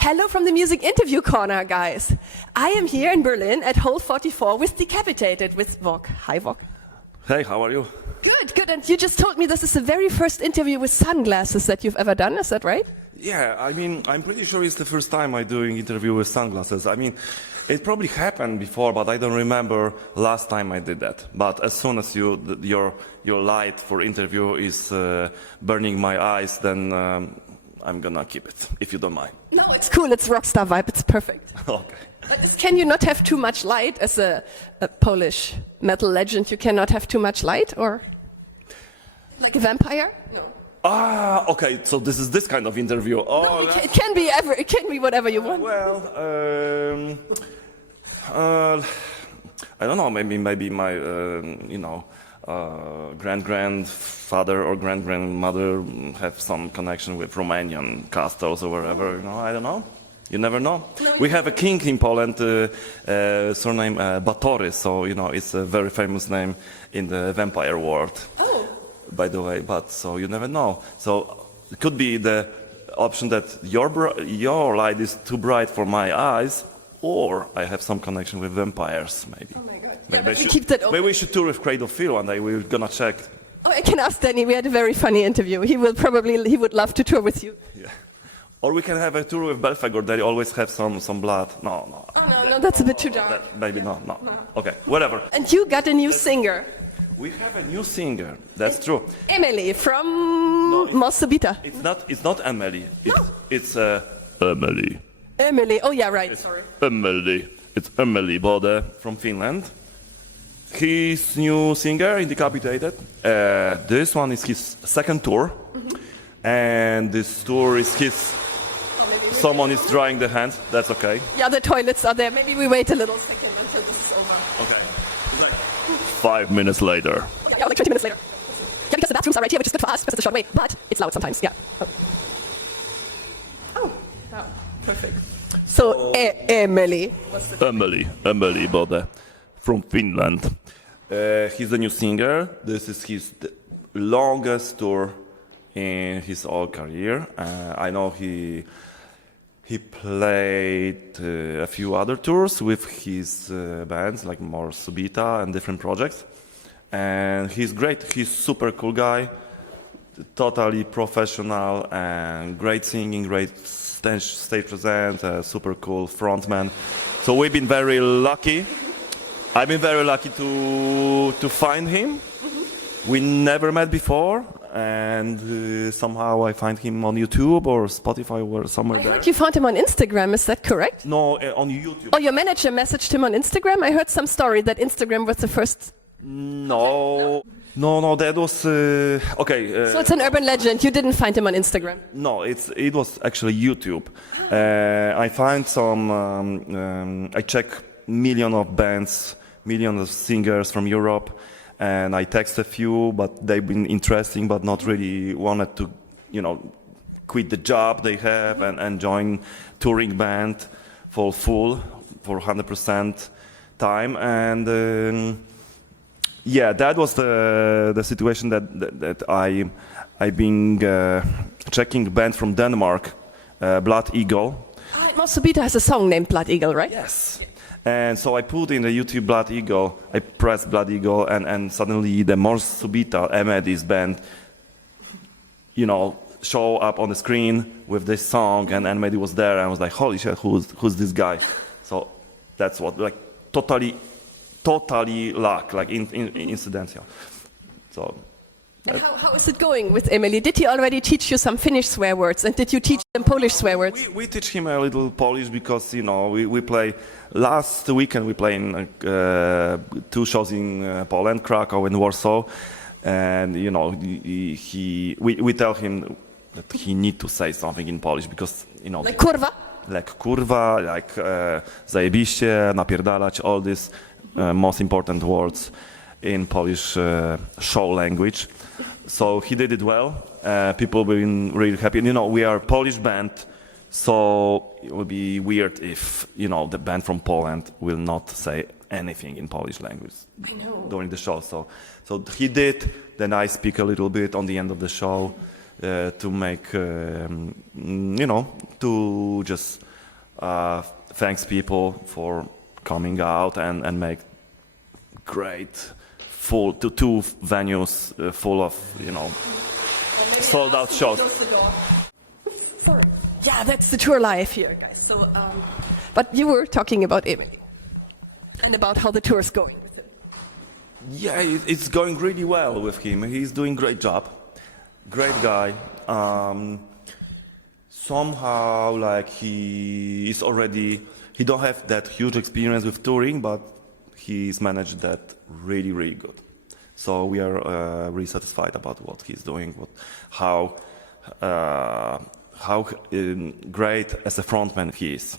Hello from the Music Interview Corner, guys. I am here in Berlin at Hole 44 with Decapitated with Vogg. Hi, Vogg. Hey, how are you? Good, good. And you just told me this is the very first interview with sunglasses that you've ever done. Is that right? Yeah, I mean, I'm pretty sure it's the first time I'm doing interview with sunglasses. I mean, it probably happened before, but I don't remember last time I did that. But as soon as your light for interview is burning my eyes, then I'm gonna keep it, if you don't mind. No, it's cool. It's rockstar vibe. It's perfect. Okay. Can you not have too much light? As a Polish metal legend, you cannot have too much light, or like a vampire? No. Ah, okay. So this is this kind of interview. Oh, No, it can be ever. It can be whatever you want. well, I don't know. Maybe my grandfather or grandmother have some connection with Romanian castles or wherever. I don't know. You never know. We have a king in Poland, surname Batory, so it's a very famous name in the vampire world. Oh. By the way, but so you never know. So it could be the option that your light is too bright for my eyes, or I have some connection with vampires, maybe. Oh my God. Maybe we should tour with Cradle of Fear one day. We're gonna check. Oh, I can ask Danny. We had a very funny interview. He would love to tour with you. Yeah. Or we can have a tour with Belfagor. They always have some blood. No. Oh no, that's a bit too dark. Maybe no. Okay, whatever. And you got a new singer. We have a new singer. That's true. Eemeli from Mossobita. It's not Eemeli. It's Eemeli. Eemeli. Oh yeah, right. Sorry. Eemeli. It's Eemeli Bodde from Finland. He's new singer in Decapitated. This one is his second tour, and this tour is his. Someone is drying the hands. That's okay. Yeah, the toilets are there. Maybe we wait a little second until this is over. Okay. It's like 5 minutes later. Yeah, like 20 minutes later. Yeah, because the bathrooms are right here, which is good for us because it's a short way, but it's loud sometimes. Yeah. Oh, perfect. So, Eemeli. Eemeli Bodde from Finland. He's a new singer. This is his longest tour in his whole career. I know he played a few other tours with his bands, like more Subita and different projects. And he's great. He's super cool guy, totally professional and great singing, great stage presence, super cool frontman. So we've been very lucky. I've been very lucky to find him. We never met before, and somehow I find him on YouTube or Spotify or somewhere there. I heard you found him on Instagram, is that correct? No, on YouTube. Oh, your manager messaged him on Instagram? I heard some story that Instagram was the first... No, that was... okay. So it's an urban legend, you didn't find him on Instagram? No, it was actually YouTube. I find some... I check millions of bands, millions of singers from Europe, and I text a few, but they've been interesting, but not really wanted to, quit the job they have and join touring band for 100% time. And yeah, that was the situation that I've been checking band from Denmark, Blood Eagle. Mossobita has a song named Blood Eagle, right? Yes. And so I put in the YouTube Blood Eagle, I pressed Blood Eagle, and suddenly the Mossobita, Eemeli's band, show up on the screen with this song, and Eemeli was there, and I was like, holy shit, who's this guy? So that's what, like, totally luck, like incidental. So. And how is it going with Eemeli? Did he already teach you some Finnish swear words, and did you teach them Polish swear words? We teach him a little Polish because we play. Last weekend we played in 2 shows in Poland, Krakow and Warsaw, and we tell him that he need to say something in Polish because like kurwa. Like kurwa, like zajebiście, napierdalać, all these most important words in Polish show language. So he did it well. People were really happy. We are a Polish band, so it would be weird if the band from Poland will not say anything in Polish language during the show. So he did. Then I speak a little bit on the end of the show. to make, to just thanks people for coming out and make great two venues full of, sold out shows. Sorry. Yeah, that's the tour live here, guys. So, but you were talking about Eemeli and about how the tour is going with him. Yeah, it's going really well with him. He's doing great job. Great guy. Somehow, like he don't have that huge experience with touring, but he's managed that really, really good. So we are really satisfied about what he's doing, how great as a frontman he is.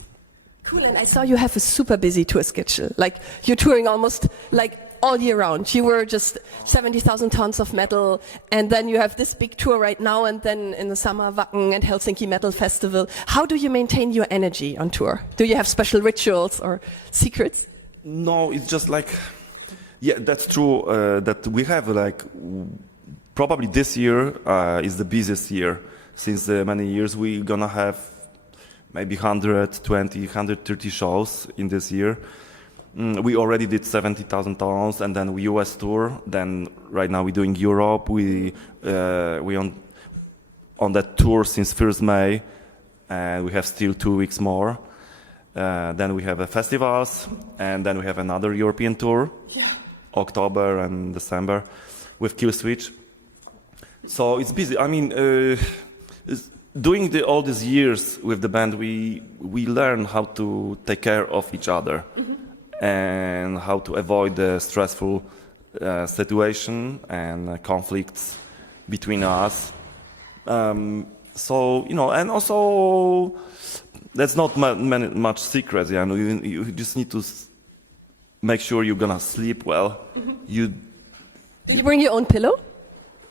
Cool, and I saw you have a super busy tour schedule. Like, you're touring almost like all year round. You were just 70,000 tons of metal, and then you have this big tour right now, and then in the summer, Vogg and Helsinki Metal Festival. How do you maintain your energy on tour? Do you have special rituals or secrets? No, it's just like, yeah, that's true, that we have like, probably this year is the busiest year since many years. We're gonna have maybe 120, 130 shows in this year. We already did 70,000 tons, and then we US tour. Then right now we're doing Europe. We on that tour since 1st May, and we have still 2 weeks more. Then we have festivals, and then we have another European tour, October and December, with Kill Switch. So it's busy. I mean, doing all these years with the band, we learn how to take care of each other and how to avoid the stressful situation and conflicts between us. So and also that's not much secret. You just need to make sure you're gonna sleep well. Do you bring your own pillow?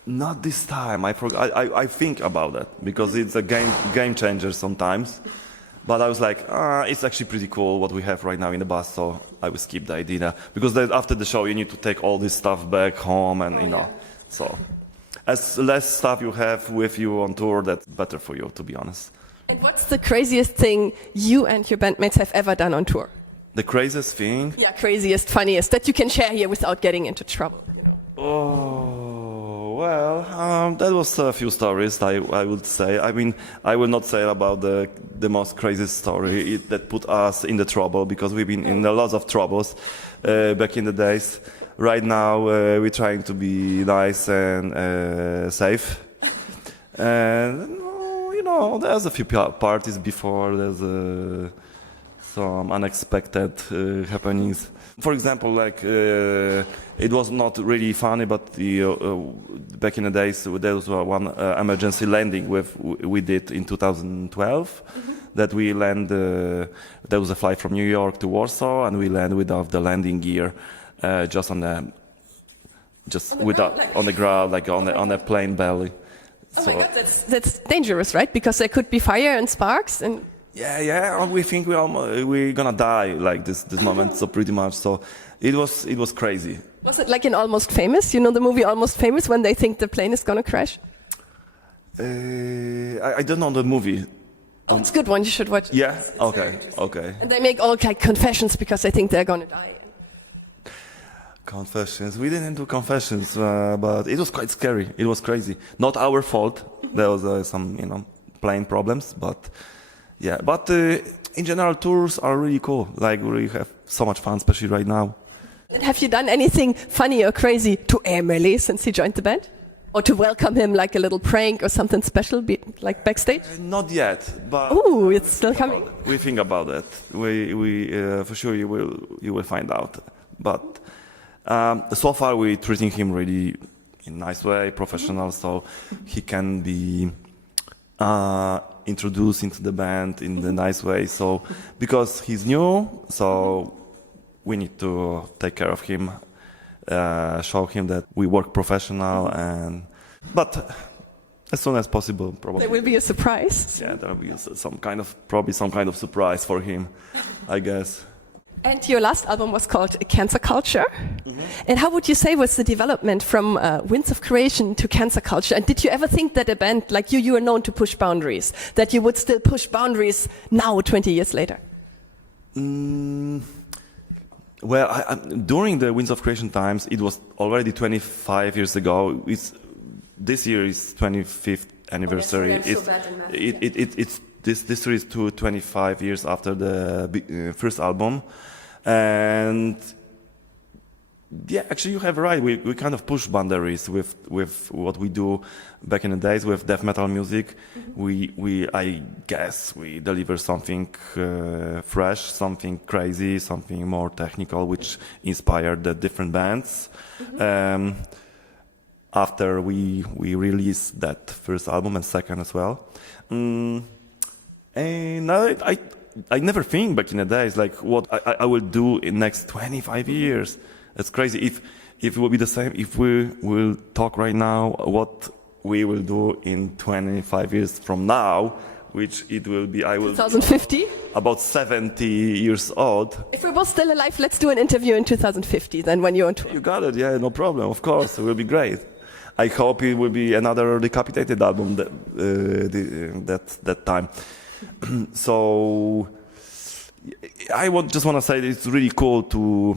Not this time. I forgot. I think about that because it's a game changer sometimes. But I was like, it's actually pretty cool what we have right now in the bus, so I will skip the idea. Because then after the show, you need to take all this stuff back home, and so as less stuff you have with you on tour, that's better for you, to be honest. And what's the craziest thing you and your bandmates have ever done on tour? The craziest thing? Yeah, craziest, funniest, that you can share here without getting into trouble. Oh, well, that was a few stories, I would say. I mean, I will not say about the most craziest story that put us in the trouble, because we've been in a lot of troubles back in the days. Right now, we're trying to be nice and safe. And, there's a few parties before, there's some unexpected happenings. For example, like it was not really funny, but back in the days there was one emergency landing we did in 2012. That we land. There was a flight from New York to Warsaw, and we land without the landing gear, just on the ground, like on a plane belly. Oh my God, that's dangerous, right? Because there could be fire and sparks and. Yeah. We think we're gonna die like this moment. So pretty much. So it was crazy. Was it like in Almost Famous? You know the movie Almost Famous, when they think the plane is gonna crash? I don't know the movie. Oh, it's a good one. You should watch it. Yeah. Okay. And they make all like confessions because they think they're gonna die. Confessions. We didn't do confessions, but it was quite scary. It was crazy. Not our fault. There was some plane problems, but. Yeah, but in general, tours are really cool. Like, we have so much fun, especially right now. And have you done anything funny or crazy to Eemeli since he joined the band? Or to welcome him, like a little prank or something special, like backstage? Not yet, but... Ooh, it's still coming. We think about that. We for sure you will find out. But so far we're treating him really in a nice way, professional, so he can be... introduced into the band in the nice way. So because he's new, so we need to take care of him, show him that we work professional, but as soon as possible, probably. There will be a surprise. Yeah, there will be some kind of surprise for him, I guess. And your last album was called Cancer Culture. And how would you say was the development from Winds of Creation to Cancer Culture? And did you ever think that a band like you are known to push boundaries, that you would still push boundaries now, 20 years later? Well, during the Winds of Creation times, it was already 25 years ago. This year is 25th anniversary. This year is 25 years after the first album. And yeah, actually you have right. We kind of push boundaries with what we do back in the days with death metal music. I guess we deliver something fresh, something crazy, something more technical, which inspired the different bands. After we released that first album and second as well. And I never think back in the days like what I will do in next 25 years. It's crazy. If it will be the same, if we will talk right now, what we will do in 25 years from now, which it will be, 2050? About 70 years old. If we're both still alive, let's do an interview in 2050, then when you're on tour. You got it, yeah, no problem, of course, it will be great. I hope it will be another Decapitated album that time. So I just want to say that it's really cool to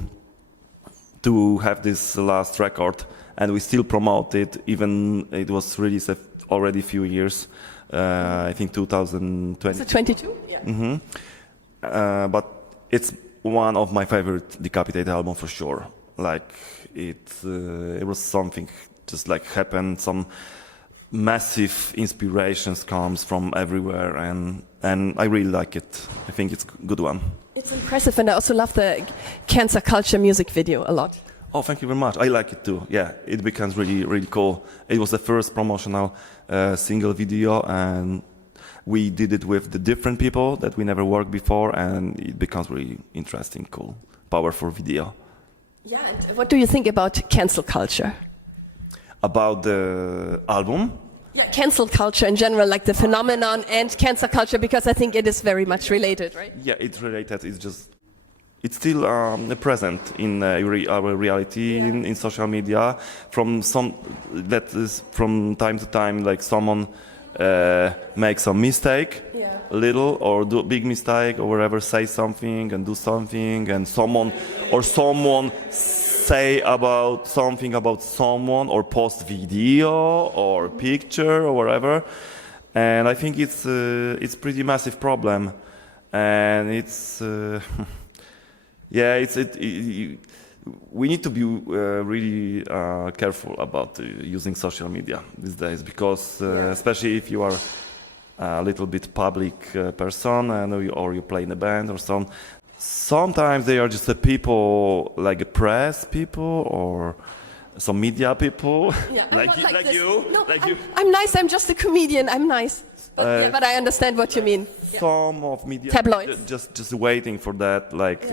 have this last record, and we still promote it, even it was released already a few years, I think 2020. Is it 22? Yeah. But it's one of my favorite Decapitated album for sure. Like it was something just like happened, some massive inspirations comes from everywhere, and I really like it. I think it's a good one. It's impressive, and I also love the Cancer Culture music video a lot. Oh, thank you very much. I like it too. Yeah, it becomes really, really cool. It was the first promotional single video, and we did it with the different people that we never worked before, and it becomes really interesting, cool, powerful video. Yeah, and what do you think about cancel culture? About the album? Yeah, cancel culture in general, like the phenomenon and cancer culture, because I think it is very much related, right? Yeah, it's related. It's still present in our reality, in social media. From time to time, like someone makes a mistake, little or do a big mistake or whatever, say something and do something, and someone say about something about someone or post video or picture or whatever, and I think it's pretty massive problem, and it's we need to be really careful about using social media these days, because especially if you are a little bit public person or you play in a band or something. Sometimes they are just the people, like press people or some media people, like you. No, I'm nice. I'm just a comedian. I'm nice, but I understand what you mean. Some of media tabloids, just waiting for that, like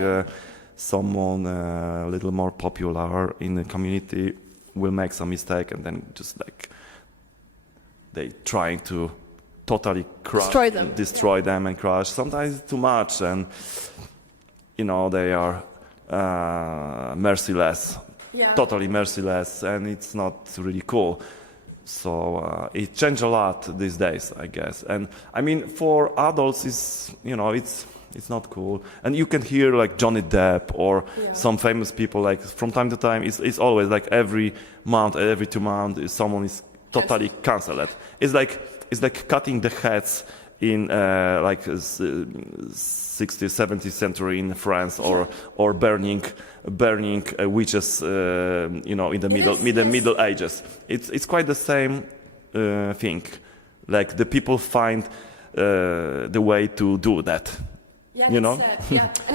someone a little more popular in the community will make some mistake, and then just like they trying to totally destroy them and crush. Sometimes it's too much, and they are merciless, totally merciless, and it's not really cool. So it changed a lot these days, I guess. And I mean, for adults, it's not cool. And you can hear like Johnny Depp or some famous people, like from time to time. It's always like every month, every 2 months, someone is totally cancelled. It's like cutting the heads in like 60th, 70th century in France, or burning witches, in the Middle Ages. It's quite the same thing. Like the people find the way to do that. And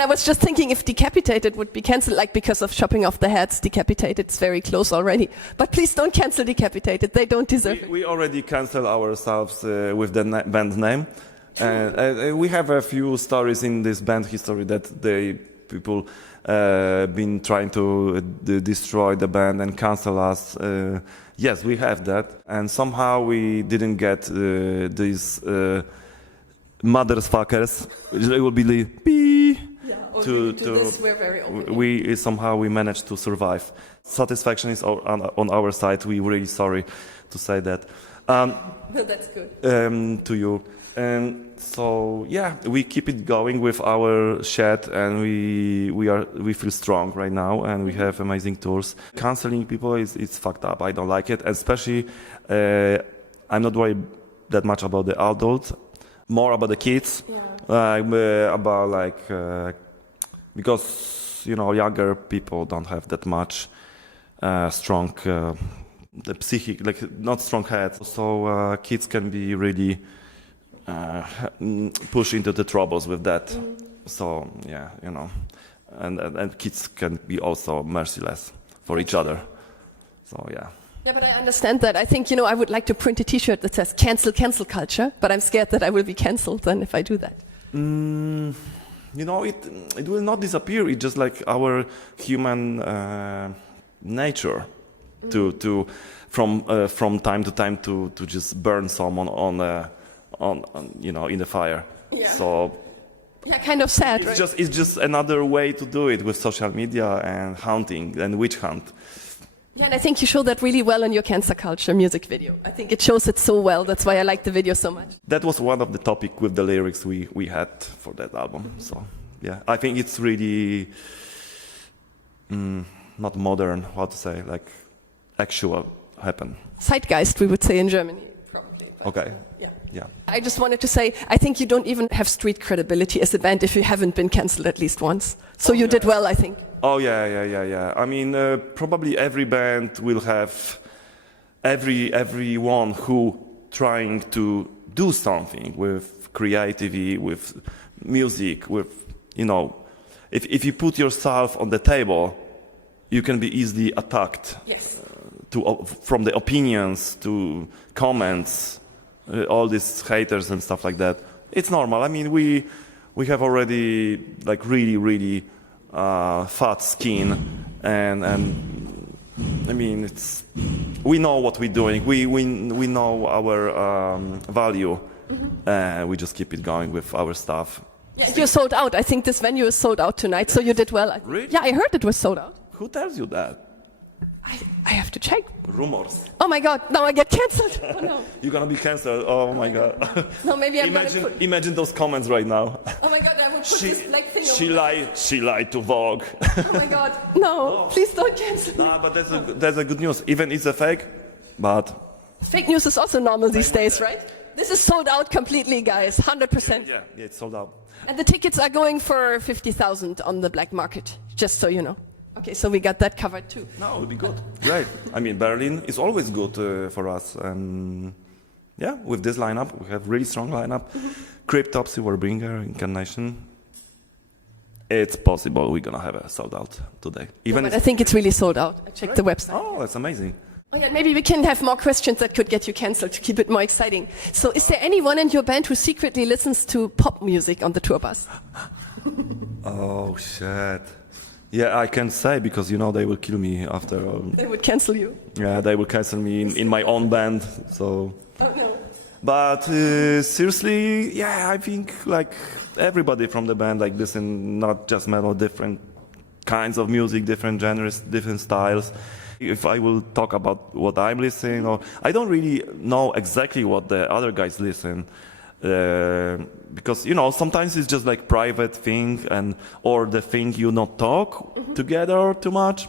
I was just thinking if Decapitated would be cancelled, like because of chopping off the heads, Decapited's very close already. But please don't cancel Decapitated; they don't deserve it. We already cancelled ourselves with the band name. We have a few stories in this band history that people been trying to destroy the band and cancel us. Yes, we have that, and somehow we didn't get these motherfuckers. It will be the to this, we're very open. we somehow we managed to survive. Satisfaction is on our side. We're really sorry to say that. No, that's good. To you. And so yeah, we keep it going with our shed, and we feel strong right now, and we have amazing tours. Canceling people is fucked up. I don't like it, especially I'm not worried that much about the adults, more about the kids. Yeah. About like because younger people don't have that much strong the psychic, like not strong head. So kids can be really push into the troubles with that. So yeah, and kids can be also merciless for each other. So yeah. Yeah, but I understand that. I think, I would like to print a T-shirt that says cancel culture, but I'm scared that I will be cancelled then if I do that. It will not disappear. It's just like our human nature to from time to time to just burn someone on in the fire. Yeah. So yeah, kind of sad, right? It's just another way to do it with social media and hunting and witch hunt. Yeah, and I think you show that really well in your cancer culture music video. I think it shows it so well. That's why I like the video so much. That was one of the topic with the lyrics we had for that album. So yeah, I think it's really not modern, how to say, like actual happen. Zeitgeist, we would say in Germany, probably. Okay. Yeah. I just wanted to say, I think you don't even have street credibility as a band if you haven't been cancelled at least once. So you did well, I think. Oh yeah. I mean, probably every band will have everyone who trying to do something with creativity, with music, with if you put yourself on the table, you can be easily attacked. Yes. From the opinions to comments, all these haters and stuff like that. It's normal. I mean, we have already like really fat skin, and I mean we know what we're doing. We know our value. We just keep it going with our stuff. Yeah, you're sold out. I think this venue is sold out tonight, so you did well. Really? Yeah, I heard it was sold out. Who tells you that? I have to check. Rumors. Oh my God! Now I get cancelled. Oh no. You're gonna be cancelled. Oh my God. No, maybe I'm gonna put... Imagine those comments right now. Oh my God! I will put this black thing. She lied to Vogg. Oh my God! No, please don't cancel me. But that's a good news. Even it's a fake, but fake news is also normal these days, right? This is sold out completely, guys. 100%. Yeah, it's sold out. And the tickets are going for 50,000 on the black market. Just so you know. Okay, so we got that covered too. No, it would be good. Great. I mean, Berlin is always good for us. And yeah, with this lineup, we have really strong lineup. Cryptopsy, Warbringer, Incarnation. It's possible we're going to have a sold out today. Even but I think it's really sold out. I checked the website. Oh, that's amazing. Oh yeah, maybe we can have more questions that could get you cancelled to keep it more exciting. So is there anyone in your band who secretly listens to pop music on the tour bus? Oh, shit. Yeah, I can say because they will kill me after. They would cancel you. Yeah, they will cancel me in my own band. So. Oh no. But seriously, yeah, I think like everybody from the band like listen not just metal, different kinds of music, different genres, different styles. If I will talk about what I'm listening, or I don't really know exactly what the other guys listen. Because sometimes it's just like private thing or the thing you not talk together too much,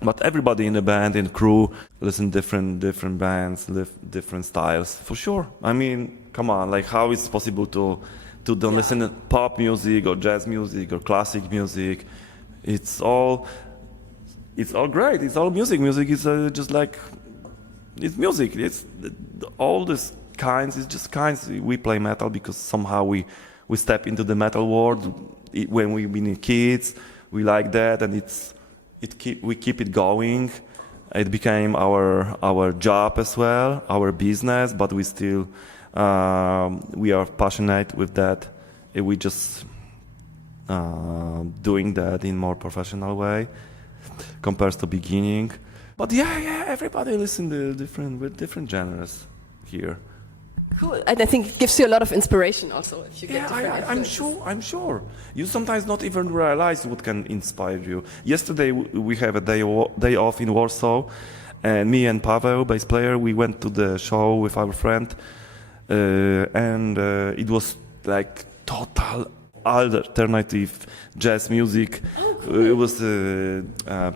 but everybody in the band, in the crew, listen different bands, different styles for sure. I mean, come on, like how is it possible to don't listen to pop music or jazz music or classic music? It's all great. It's all music. Music is just like it's music. It's all this kinds. It's just kinds. We play metal because somehow we step into the metal world when we've been kids. We like that, and we keep it going. It became our job as well, our business. But we still we are passionate with that. We just doing that in more professional way compared to beginning. But yeah, everybody listen to different genres here. Cool. And I think it gives you a lot of inspiration also if you get Yeah, different I'm influences. sure. I'm sure. You sometimes not even realize what can inspire you. Yesterday we have a day off in Warsaw, and me and Paweł, bass player, we went to the show with our friend, and it was like total alternative jazz music. It was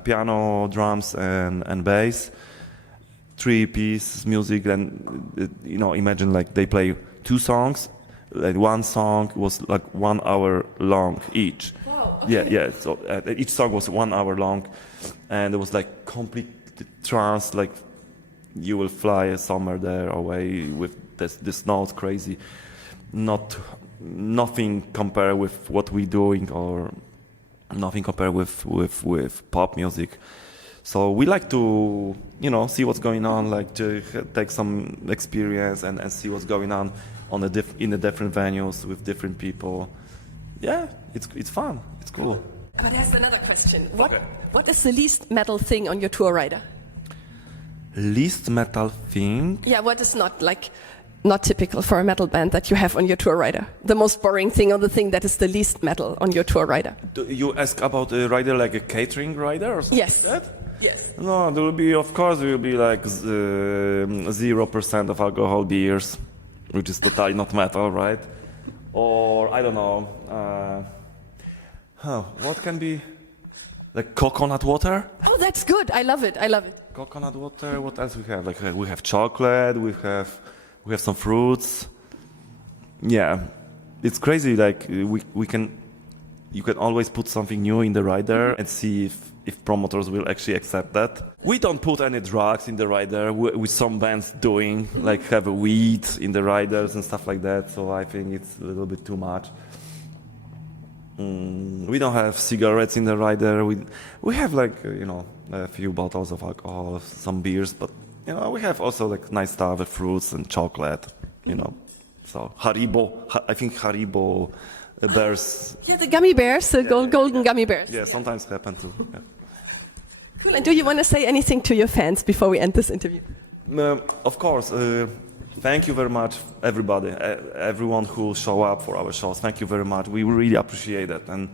piano, drums, and bass. 3-piece music, and imagine like they play 2 songs, and one song was like 1 hour long each. Wow, okay. Yeah. So each song was 1 hour long, and it was like complete trance, like you will fly somewhere there away with this note, crazy. Nothing compared with what we're doing, or nothing compared with pop music. So we like to, see what's going on, like to take some experience and see what's going on in the different venues with different people. Yeah, it's fun. It's cool. But there's another question. Okay. What is the least metal thing on your tour rider? Least metal thing? Yeah, what is not typical for a metal band that you have on your tour rider? The most boring thing, or the thing that is the least metal on your tour rider? Do you ask about a rider like a catering rider or something? Yes. Like that? Yes. No, there will be, of course, there will be like 0% of alcohol beers, which is totally not metal, right? Or I don't know. What can be like coconut water? Oh, that's good. I love it. Coconut water. What else we have? Like we have chocolate. We have some fruits. Yeah, it's crazy. Like you can always put something new in the rider and see if promoters will actually accept that. We don't put any drugs in the rider, with some bands doing, like have a weed in the riders and stuff like that, so I think it's a little bit too much. We don't have cigarettes in the rider. We have like, a few bottles of alcohol, some beers, but, we have also like nice stuff, fruits and chocolate, So Haribo, I think Haribo bears. Yeah, the gummy bears, the golden gummy bears. Yeah, sometimes happen too. Yeah. Cool. And do you want to say anything to your fans before we end this interview? Of course. Thank you very much, everybody, everyone who show up for our shows. Thank you very much. We really appreciate it, and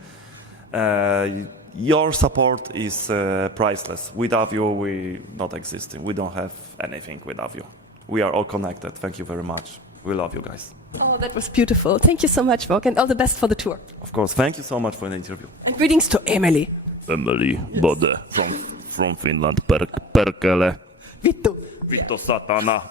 your support is priceless. Without you, we not existing. We don't have anything without you. We are all connected. Thank you very much. We love you guys. Oh, that was beautiful. Thank you so much, Vogg, and all the best for the tour. Of course. Thank you so much for the interview. And greetings to Eemeli. Eemeli Bodde from Finland. Perkele. Vittu. Vittu satana.